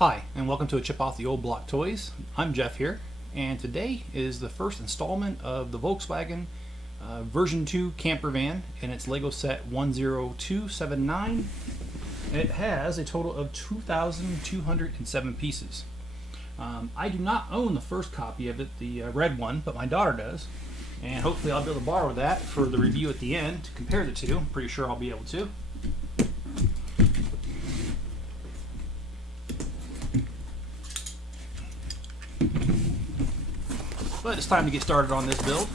Hi, and welcome to a Chip Off the Old Block Toys. I'm Jeff here, and today is the first installment of the Volkswagen version 2 camper van in its Lego set 10279. It has a total of 2,207 pieces. I do not own the first copy of it, the red one, but my daughter does, and hopefully I'll be able to borrow that for the review at the end to compare the two. I'm pretty sure I'll be able to. But it's time to get started on this build.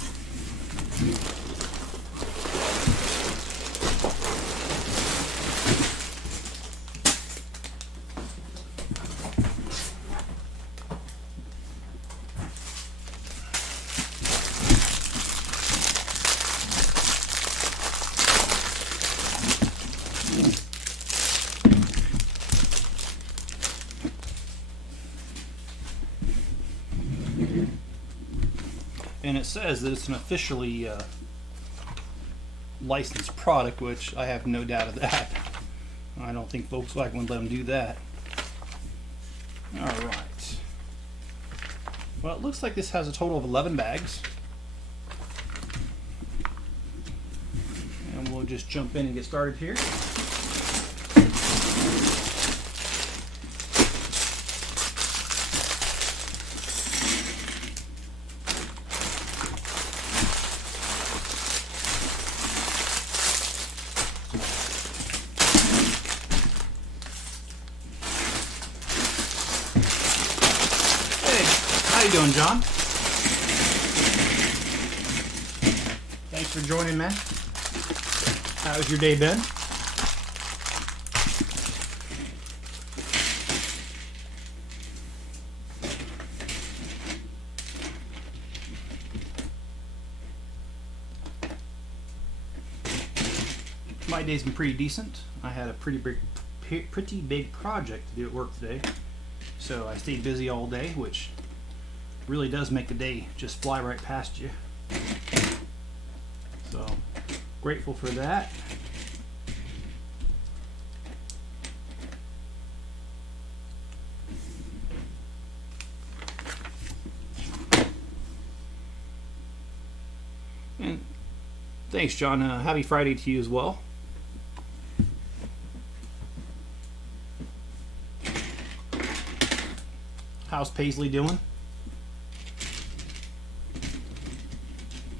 And it says that it's an officially licensed product, which I have no doubt of that. I don't think Volkswagen would let them do that. Alright. Well, it looks like this has a total of 11 bags. And we'll just jump in and get started here. How you doing, John? Thanks for joining, man. How's your day been? My day's been pretty decent. I had a pretty big project to do at work today, so I stayed busy all day, which really does make the day just fly right past you. So grateful for that. And thanks, John. Happy Friday to you as well. How's Paisley doing?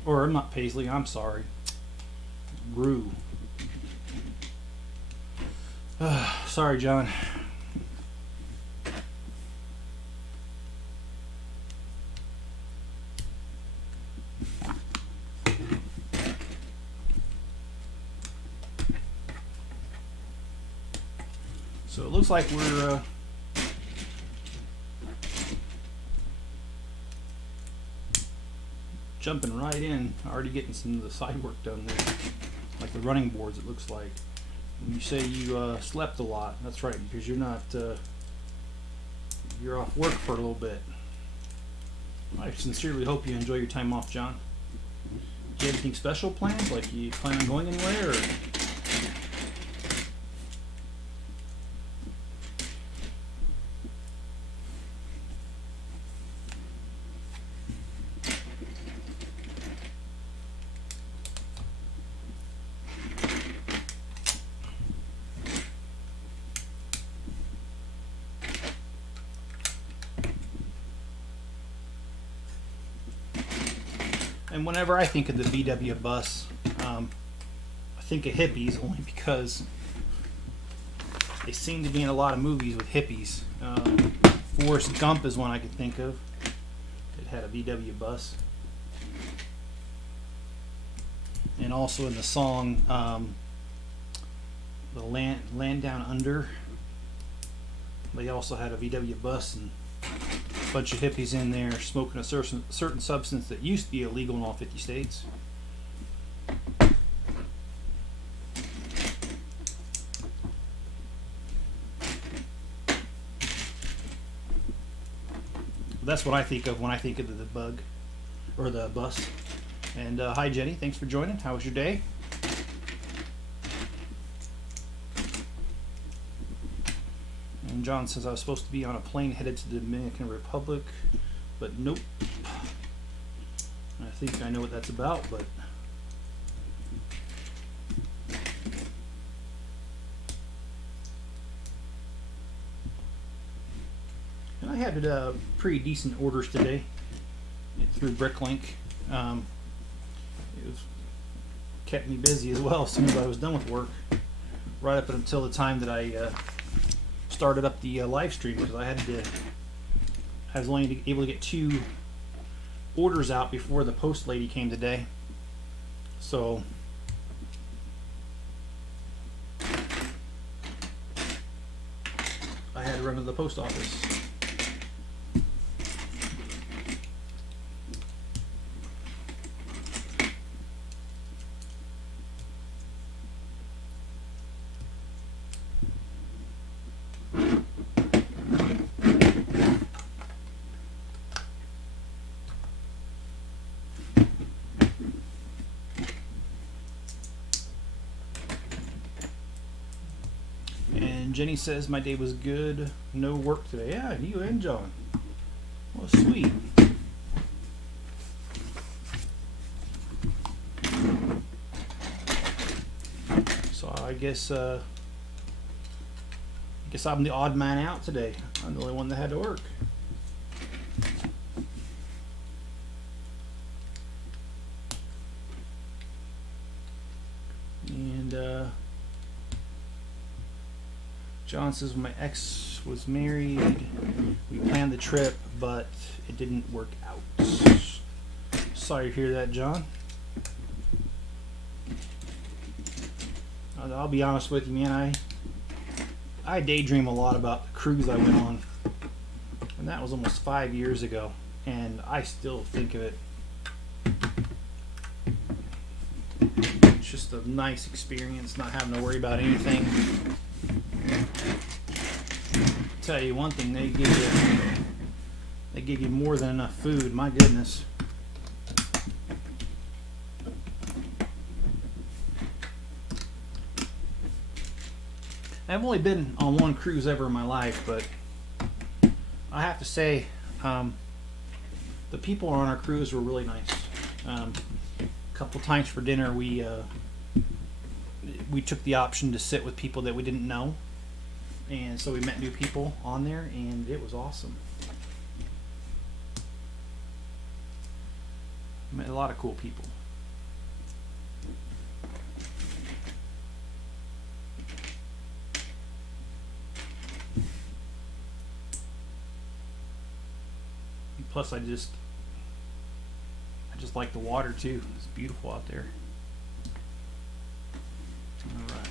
Or not Paisley, I'm sorry. Rue. Sorry, John. So it looks like we're jumping right in, already getting some of the side work done there, like the running boards. It looks like when you say you slept a lot, that's right, because you're not you're off work for a little bit. I sincerely hope you enjoy your time off, John. Do you have anything special planned, like you plan on going anywhere, or? And whenever I think of the VW bus, I think of hippies, only because they seem to be in a lot of movies with hippies. Forrest Gump is one I could think of. It had a VW bus. And also in the song, the Land Down Under, they also had a VW bus, and a bunch of hippies in there smoking a certain substance that used to be illegal in all 50 states. That's what I think of when I think of the bug, or the bus. And hi Jenny, thanks for joining. How was your day? John says I was supposed to be on a plane headed to the Dominican Republic, but nope. I think I know what that's about, but and I had pretty decent orders today through Bricklink. It was kept me busy as well as soon as I was done with work, right up until the time that I started up the live stream, because I was only able to get 2 orders out before the post lady came today. So I had to run to the post office. Jenny says my day was good, no work today. Yeah, you and John. Well, sweet. So I guess I'm the odd man out today. I'm the only one that had to work. And John says when my ex was married, we planned the trip, but it didn't work out. Sorry to hear that, John. I'll be honest with you, man. I daydream a lot about the cruise I went on, and that was almost 5 years ago, and I still think of it. It's just a nice experience, not having to worry about anything. Tell you one thing, they give you more than enough food. My goodness. I've only been on one cruise ever in my life, but I have to say the people on our cruise were really nice. A couple times for dinner we took the option to sit with people that we didn't know. And so we met new people on there, and it was awesome. Met a lot of cool people. Plus, I just like the water too. It's beautiful out there. All right.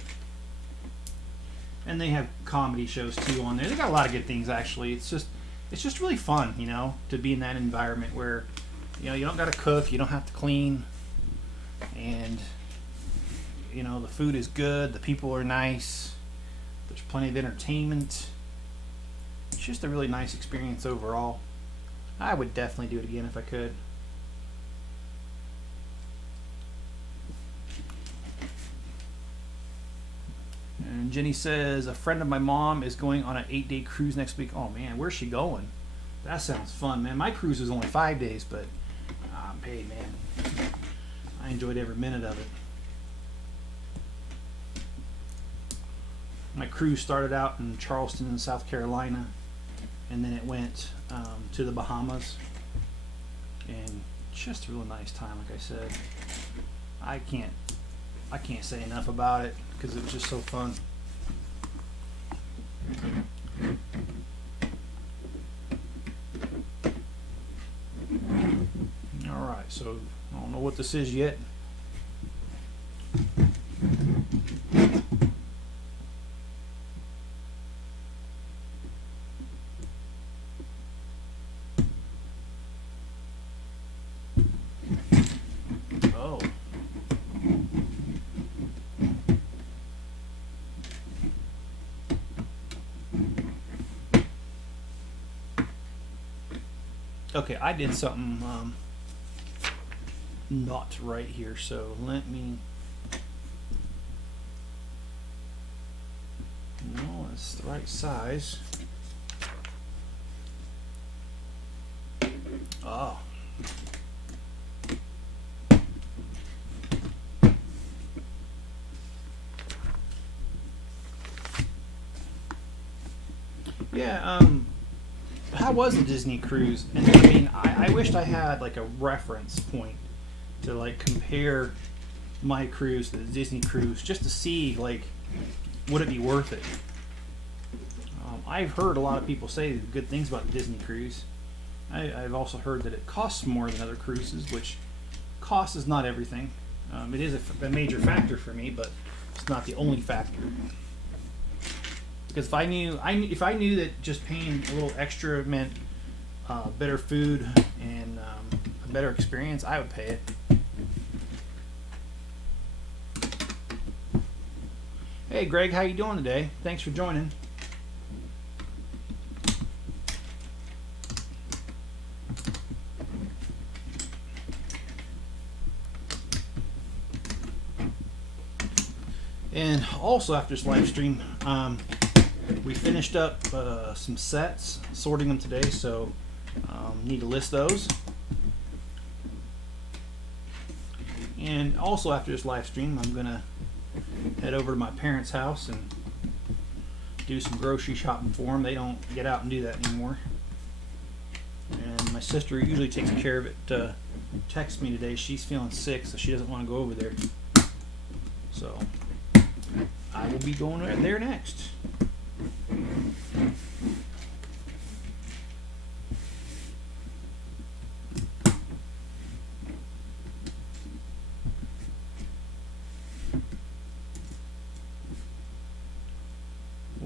And they have comedy shows too on there. They got a lot of good things actually. It's just really fun, you know, to be in that environment where, you know, you don't got to cook, you don't have to clean, and you know the food is good, the people are nice, there's plenty of entertainment. It's just a really nice experience overall. I would definitely do it again if I could. And Jenny says, a friend of my mom is going on an 8-day cruise next week. Oh man, where's she going? That sounds fun, man. My cruise was only 5 days, but I'm paid, man. I enjoyed every minute of it. My cruise started out in Charleston, South Carolina, and then it went to the Bahamas. And just a real nice time, like I said. I can't say enough about it because it was just so fun. Alright, so I don't know what this is yet. Oh. Okay, I did something not right here, so let me. No, It's the right size. Oh. Yeah, how was the Disney cruise? And I mean, I wished I had like a reference point to like compare my cruise to the Disney cruise, just to see like, would it be worth it? I've heard a lot of people say good things about the Disney cruise. I've also heard that it costs more than other cruises, which cost is not everything. It is a major factor for me, but it's not the only factor. Because if I knew that just paying a little extra meant better food and a better experience, I would pay it. Hey Greg, how you doing today? Thanks for joining. And also after this live stream, we finished up some sets, sorting them today, so need to list those. And also after this live stream, I'm gonna head over to my parents' house and do some grocery shopping for them. They don't get out and do that anymore. And my sister usually takes care of it. Texted me today. She's feeling sick, so she doesn't want to go over there. So I will be going there next.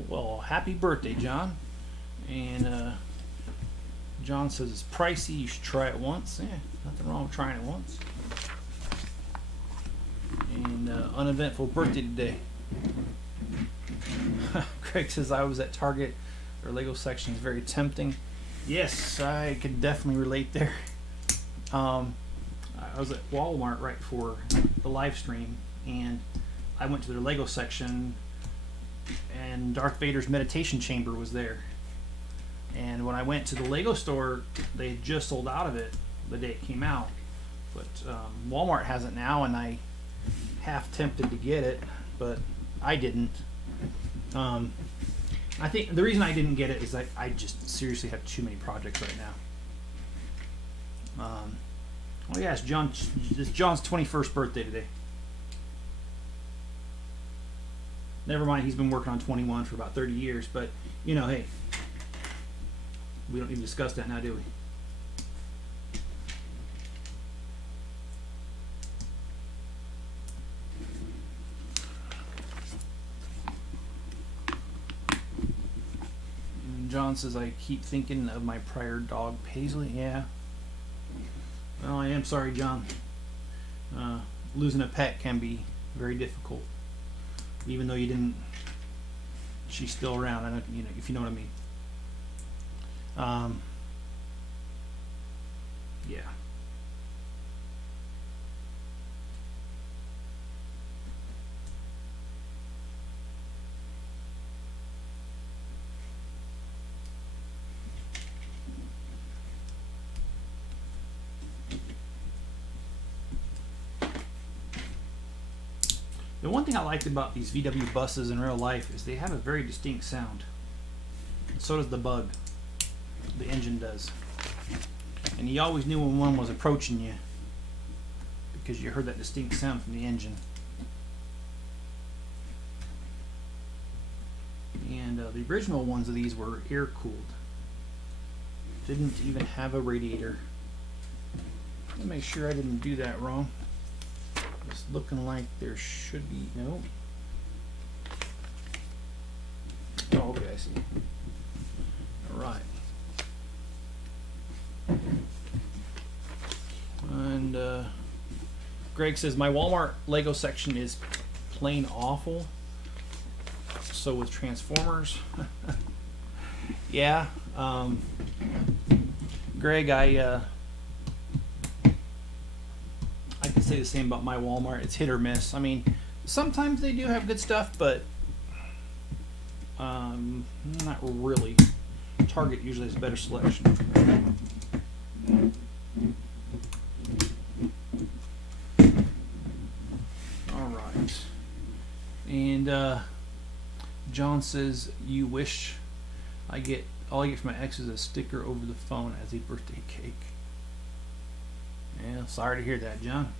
Well, happy birthday, John. And John says it's pricey. You should try it once. Yeah, nothing wrong with trying it once. And uneventful birthday today. Craig says I was at Target. Their Lego section is very tempting. Yes, I could definitely relate there. I was at Walmart right before the live stream, and I went to their Lego section, and Darth Vader's meditation chamber was there. And when I went to the Lego store, they had just sold out of it the day it came out. But Walmart has it now, and I half tempted to get it, but I didn't. I think the reason I didn't get it is I just seriously have too many projects right now. Oh yeah, it's John's 21st birthday today. Never mind, he's been working on 21 for about 30 years, but you know, hey, we don't need to discuss that now, do we? John says I keep thinking of my prior dog Paisley. Yeah. Well, I am sorry, John. Losing a pet can be very difficult, even though you didn't. She's still around. I know, you know, if you know what I mean. Yeah. The one thing I liked about these VW buses in real life is they have a very distinct sound. And so does the Bug. The engine does. And you always knew when one was approaching you because you heard that distinct sound from the engine. And the original ones of these were air-cooled. Didn't even have a radiator. Let me make sure I didn't do that wrong. It's looking like there should be no. Oh, okay, I see. All right. And Greg says my Walmart Lego section is plain awful. So with Transformers, yeah. Greg, I can say the same about my Walmart. It's hit or miss. I mean, sometimes they do have good stuff, but Not really. Target usually has a better selection. All right. And John says, "You wish all I get from my ex is a sticker over the phone as a birthday cake." Yeah, sorry to hear that, John.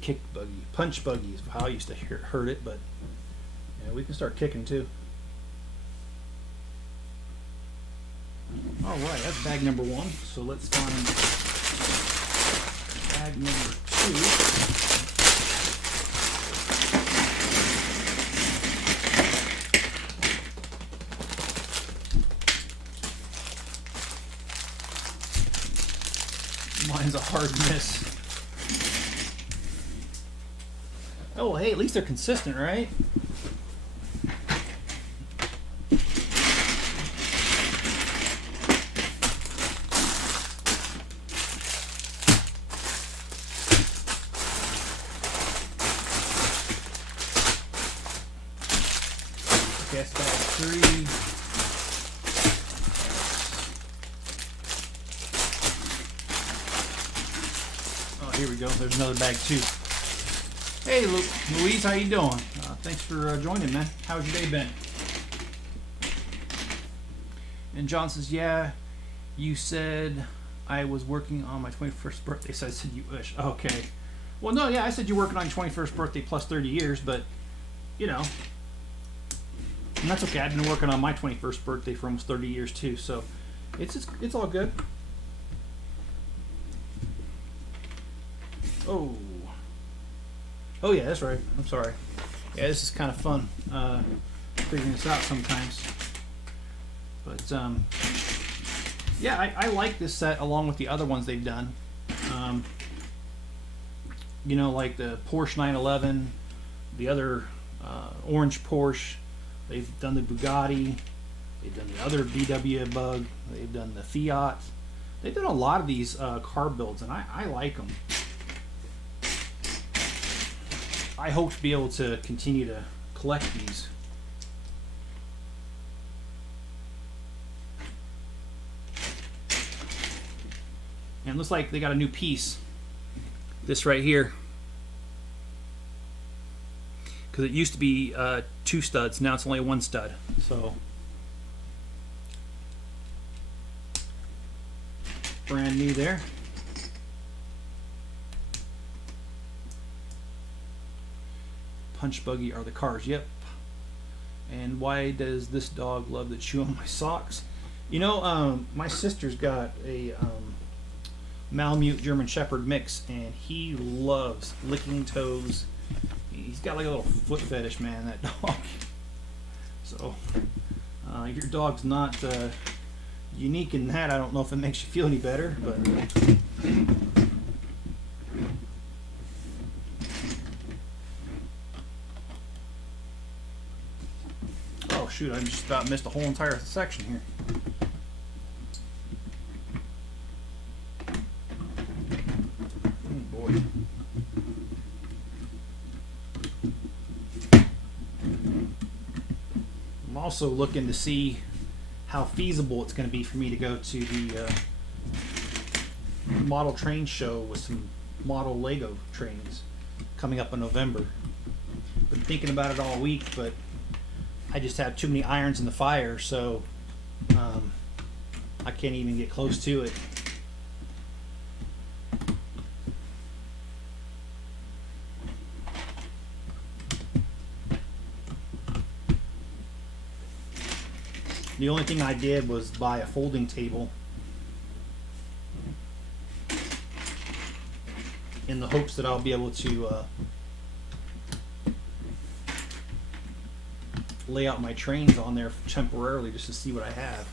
Kick buggy, punch buggy is how I used to heard it, but yeah, we can start kicking too. All right, that's bag number one. So let's find bag number two. Mine's a hard miss. Oh, hey, at least they're consistent, right? Guess bag three. Oh, here we go. There's another bag two. Hey, Louise, how you doing? Thanks for joining, man. How's your day been? And John says, "Yeah, you said I was working on my 21st birthday." So I said, "You wish." Okay. Well, no, yeah, I said you're working on your 21st birthday plus 30 years, but, you know, and that's okay. I've been working on my 21st birthday for almost 30 years, too, so it's all good. Oh yeah, that's right. I'm sorry. Yeah, this is kind of fun figuring this out sometimes. But yeah, I like this set along with the other ones they've done. You know, like the Porsche 911, the other orange Porsche. They've done the Bugatti. They've done the other VW Bug. They've done the Fiat. They've done a lot of these car builds, and I like them. I hope to be able to continue to collect these. And it looks like they got a new piece. This right here. Because it used to be 2 studs. Now it's only 1 stud. So brand new there. Punch buggy are the cars. Yep. And why does this dog love to chew on my socks? You know, my sister's got a Malamute German Shepherd mix, and he loves licking toes. He's got like a little foot fetish, man, that dog. So your dog's not unique in that. I don't know if it makes you feel any better, but shoot, I just about missed a whole entire section here. Oh boy. I'm also looking to see how feasible it's going to be for me to go to the model train show with some model Lego trains coming up in November. Been thinking about it all week, but I just have too many irons in the fire, so I can't even get close to it. The only thing I did was buy a folding table in the hopes that I'll be able to lay out my trains on there temporarily just to see what I have.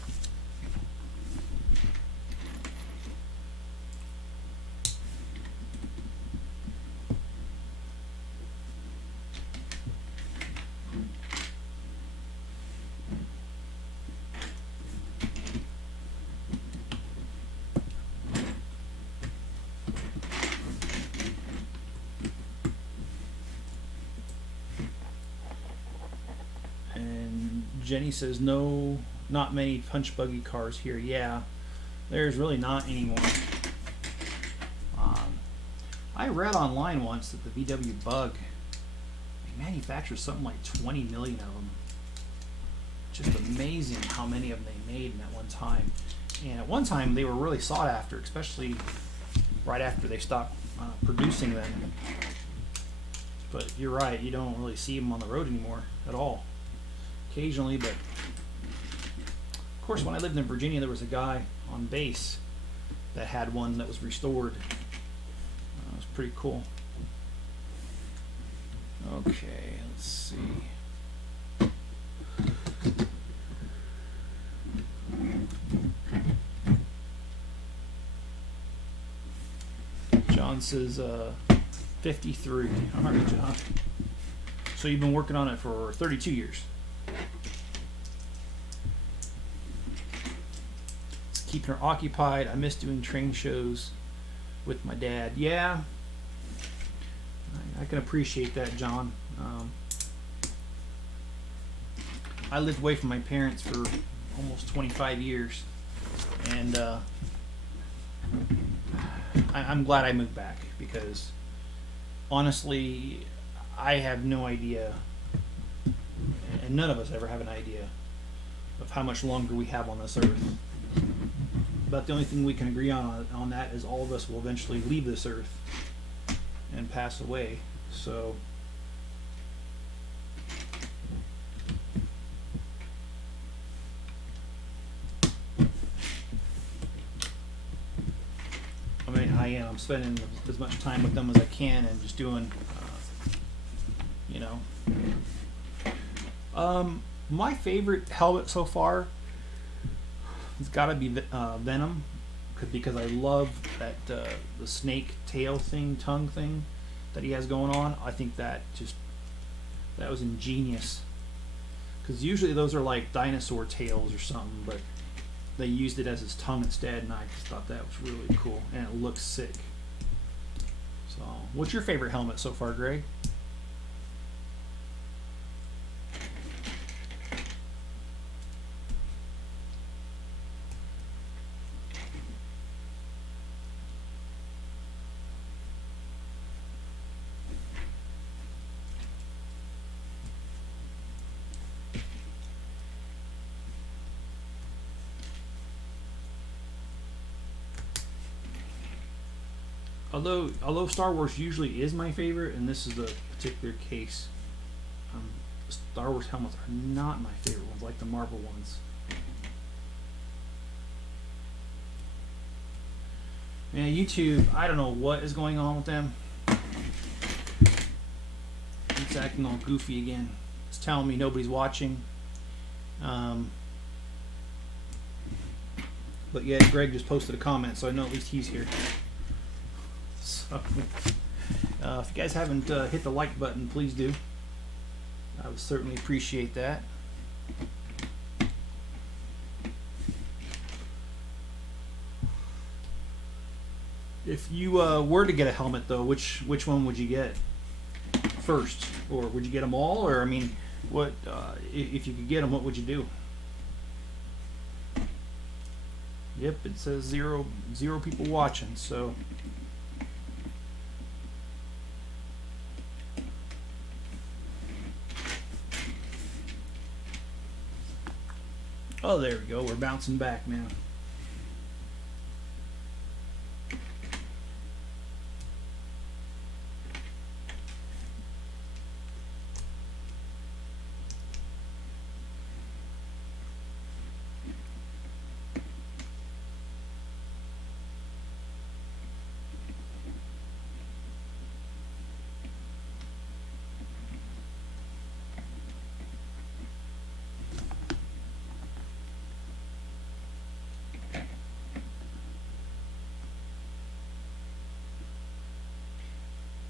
Jenny says no, not many punch buggy cars here. Yeah, there's really not anymore. I read online once that the VW Bug, they manufacture something like 20 million of them. Just amazing how many of them they made in that one time. And at one time they were really sought after, especially right after they stopped producing them. But you're right, you don't really see them on the road anymore at all. Occasionally, but of course when I lived in Virginia there was a guy on base that had one that was restored. It was pretty cool. Okay, let's see. John says 53. All right, John. So you've been working on it for 32 years. It's keeping her occupied. I miss doing train shows with my dad. Yeah, I can appreciate that, John. I lived away from my parents for almost 25 years, and I'm glad I moved back, because honestly I have no idea, and none of us ever have an idea of how much longer we have on this earth. But the only thing we can agree on that is all of us will eventually leave this earth and pass away. So I mean, I'm spending as much time with them as I can and just doing, you know. My favorite helmet so far has got to be Venom, because I love that the snake tail thing, tongue thing that he has going on. I think that was ingenious, because usually those are like dinosaur tails or something, but they used it as his tongue instead, and I just thought that was really cool, and it looks sick. So, what's your favorite helmet so far, Greg? Although Star Wars usually is my favorite, and this is a particular case, Star Wars helmets are not my favorite ones, like the Marvel ones. Man, YouTube, I don't know what is going on with them. It's acting all goofy again. It's telling me nobody's watching. But yet Greg just posted a comment, so I know at least he's here. So, if you guys haven't hit the like button, please do. I would certainly appreciate that. If you were to get a helmet, though, which one would you get first, or would you get them all? Or I mean, what if you could get them? What would you do? Yep, it says zero people watching. So. Oh, there we go. We're bouncing back now.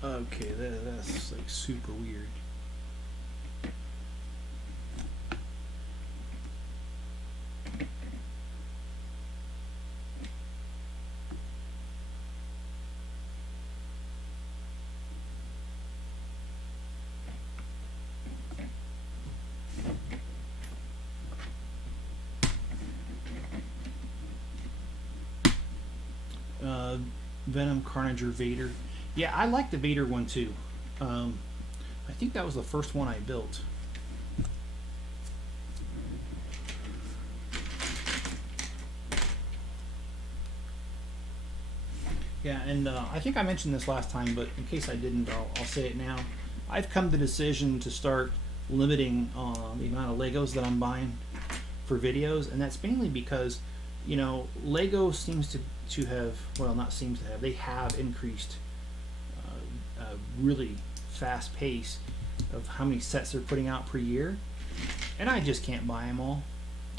Okay, that's like super weird. Venom, Carnage, or Vader. Yeah, I like the Vader one too. I think that was the first one I built. Yeah, and I think I mentioned this last time, but in case I didn't, I'll say it now. I've come to the decision to start limiting the amount of Legos that I'm buying for videos, and that's mainly because, you know, Lego seems to have, well, not seems to have, they have increased a really fast pace of how many sets they're putting out per year, and I just can't buy them all.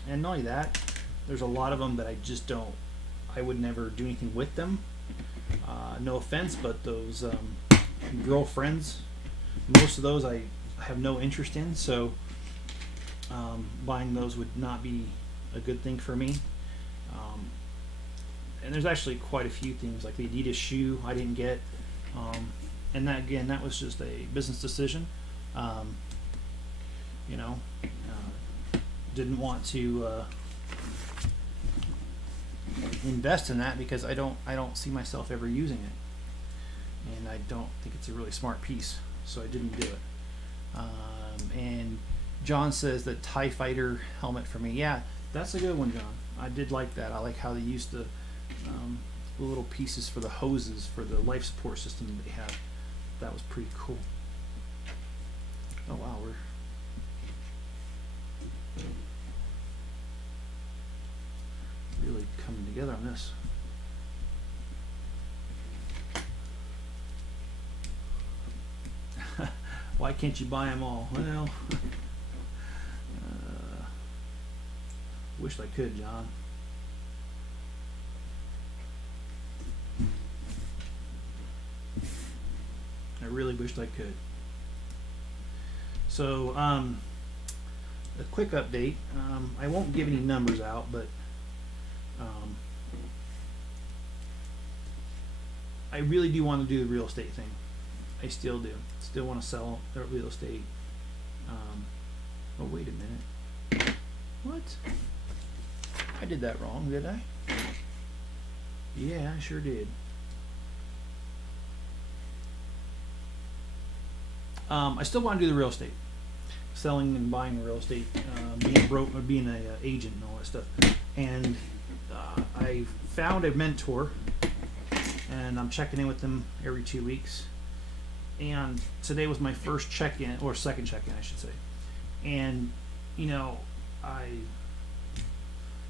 And not only that, there's a lot of them that I just don't, I would never do anything with them. No offense, but those girlfriends, most of those I have no interest in, so buying those would not be a good thing for me. And there's actually quite a few things, like the Adidas shoe I didn't get, and that, again, that was just a business decision. You know, didn't want to invest in that because I don't see myself ever using it, and I don't think it's a really smart piece, so I didn't do it. And John says the TIE Fighter helmet for me. Yeah, that's a good one, John. I did like that. I like how they used the little pieces for the hoses for the life support system that they have. That was pretty cool. Oh wow, we're really coming together on this. Why can't you buy them all? Well, wish I could, John. I really wished I could. So, a quick update. I won't give any numbers out, but I really do want to do the real estate thing. I still do. Still want to sell their real estate. Oh, wait a minute. What? I did that wrong, did I? Yeah, I sure did. I still want to do the real estate, selling and buying real estate, being an agent and all that stuff. And I found a mentor, and I'm checking in with them every 2 weeks. And today was my first check-in, or second check-in, I should say. And you know, I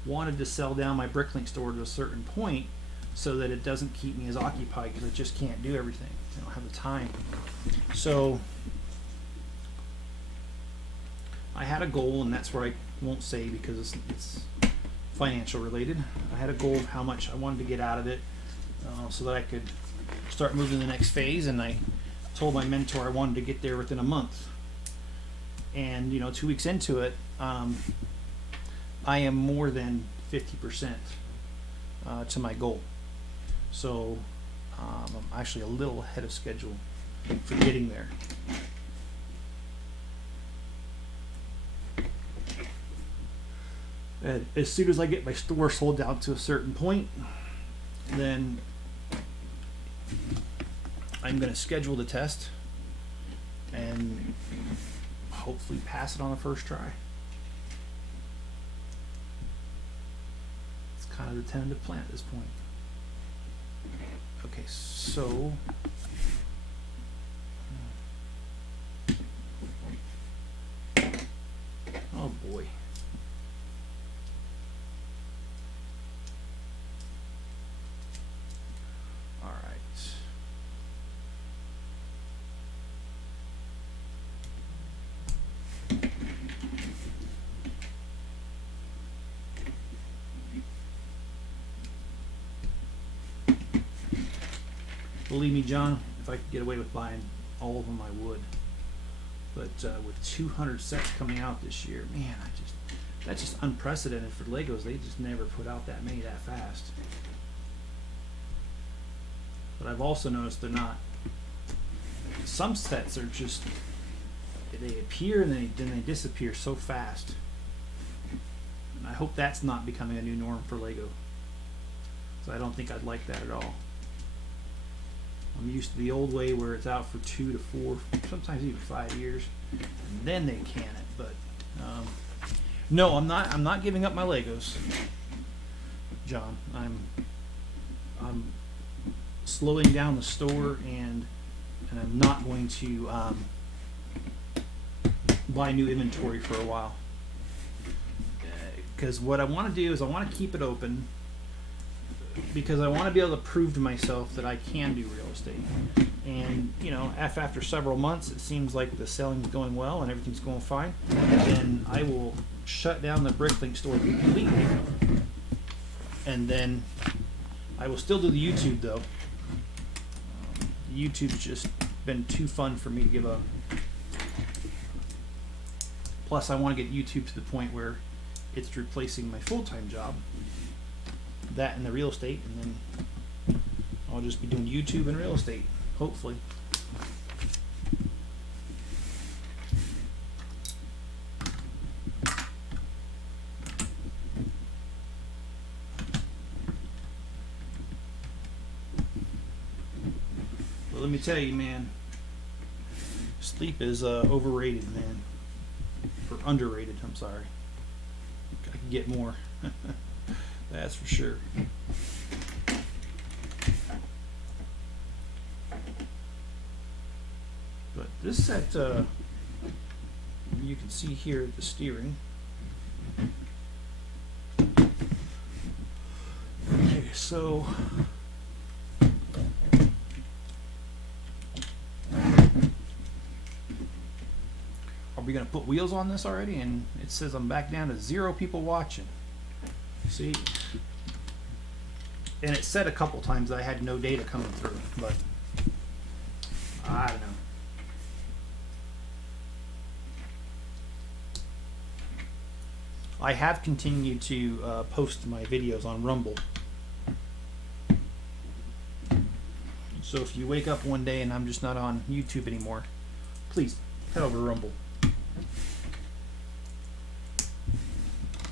wanted to sell down my Bricklink store to a certain point so that it doesn't keep me as occupied, because I just can't do everything. I don't have the time. So I had a goal, and that's where I won't say because it's financial related. I had a goal of how much I wanted to get out of it so that I could start moving to the next phase, and I told my mentor I wanted to get there within a month. And you know, 2 weeks into it, I am more than 50% to my goal. So I'm actually a little ahead of schedule for getting there. And as soon as I get my store sold down to a certain point, then I'm going to schedule the test and hopefully pass it on the first try. It's kind of the tentative plan at this point. Okay, so oh boy. All right. Believe me, John, if I could get away with buying all of them, I would. But with 200 sets coming out this year, man, that's just unprecedented for Legos. They just never put out that many that fast. But I've also noticed they're not. Some sets are just, they appear and then they disappear so fast. And I hope that's not becoming a new norm for Lego. So I don't think I'd like that at all. I'm used to the old way where it's out for 2 to 4, sometimes even 5 years, and then they can it. But no, I'm not giving up my Legos, John. I'm slowing down the store, and I'm not going to buy new inventory for a while. Because what I want to do is I want to keep it open, because I want to be able to prove to myself that I can do real estate. And you know, after several months, it seems like the selling's going well and everything's going fine, then I will shut down the Bricklink store completely, and then I will still do the YouTube though. YouTube's just been too fun for me to give up. Plus, I want to get YouTube to the point where it's replacing my full-time job, that and the real estate, and then I'll just be doing YouTube and real estate, hopefully. But let me tell you, man, sleep is overrated, man. Or underrated, I'm sorry. I can get more. That's for sure. But this set, you can see here at the steering. Okay, so are we gonna put wheels on this already? And it says I'm back down to 0 people watching. See, and it said a couple times that I had no data coming through, but I don't know. I have continued to post my videos on Rumble. So if you wake up one day and I'm just not on YouTube anymore, please head over to Rumble.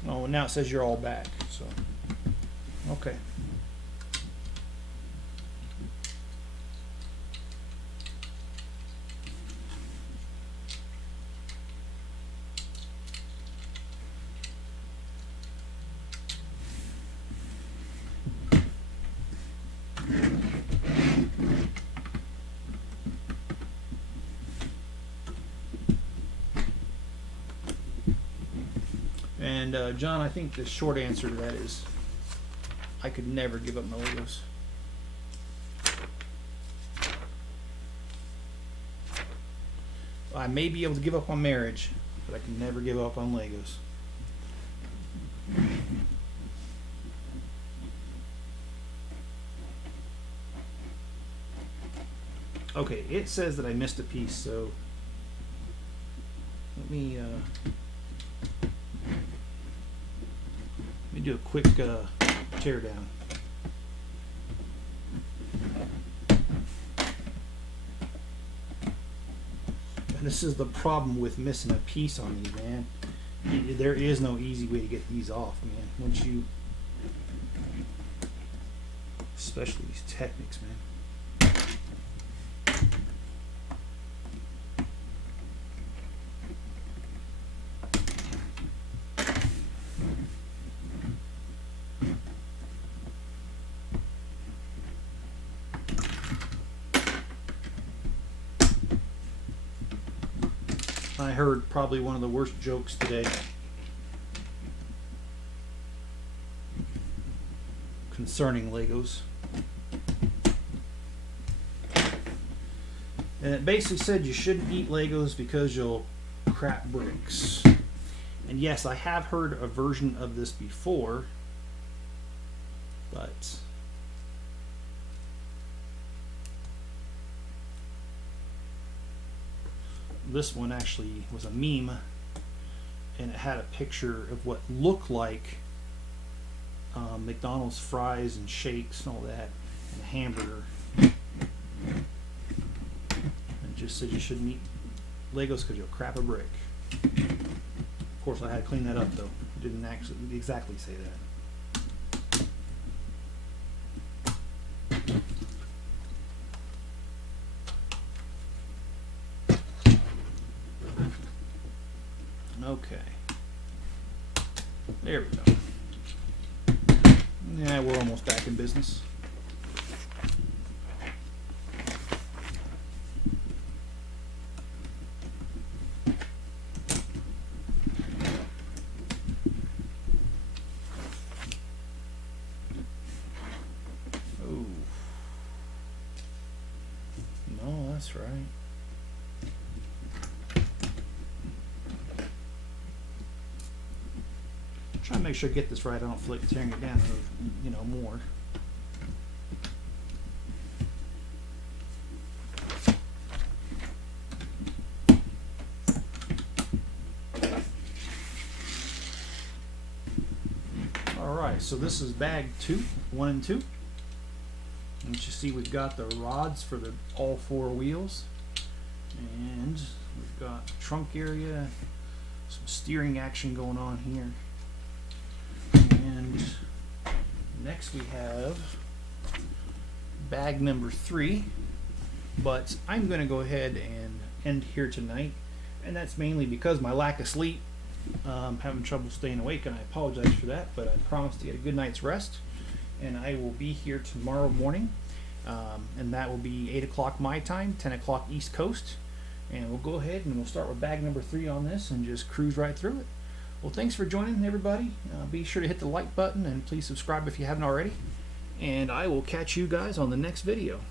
Oh, now it says you're all back, so okay. And John, I think the short answer to that is I could never give up my Legos. I may be able to give up on marriage, but I can never give up on Legos. Okay, it says that I missed a piece, so let me do a quick teardown. And this is the problem with missing a piece on these, man. There is no easy way to get these off, man. Once you, especially these Technics, man. I heard probably one of the worst jokes today concerning Legos. And it basically said you shouldn't eat Legos because you'll crap bricks. And yes, I have heard a version of this before, but this one actually was a meme, and it had a picture of what looked like McDonald's fries and shakes and all that, and a hamburger. And it just said you shouldn't eat Legos because you'll crap a brick. Of course, I had to clean that up though. It didn't actually exactly say that. Okay. There we go. Yeah, we're almost back in business. Oh. No, that's right. Trying to make sure I get this right. I don't feel like tearing it down, you know, more. All right, so this is bag 2, 1 and 2. And you see we've got the rods for all 4 wheels, and we've got the trunk area, some steering action going on here. And next we have bag number 3, but I'm going to go ahead and end here tonight, and that's mainly because my lack of sleep. I'm having trouble staying awake, and I apologize for that, but I promise to get a good night's rest, and I will be here tomorrow morning, and that will be 8 o'clock my time, 10 o'clock East Coast, and we'll go ahead and we'll start with bag number 3 on this and just cruise right through it. Well, thanks for joining, everybody. Be sure to hit the like button and please subscribe if you haven't already. And I will catch you guys on the next video.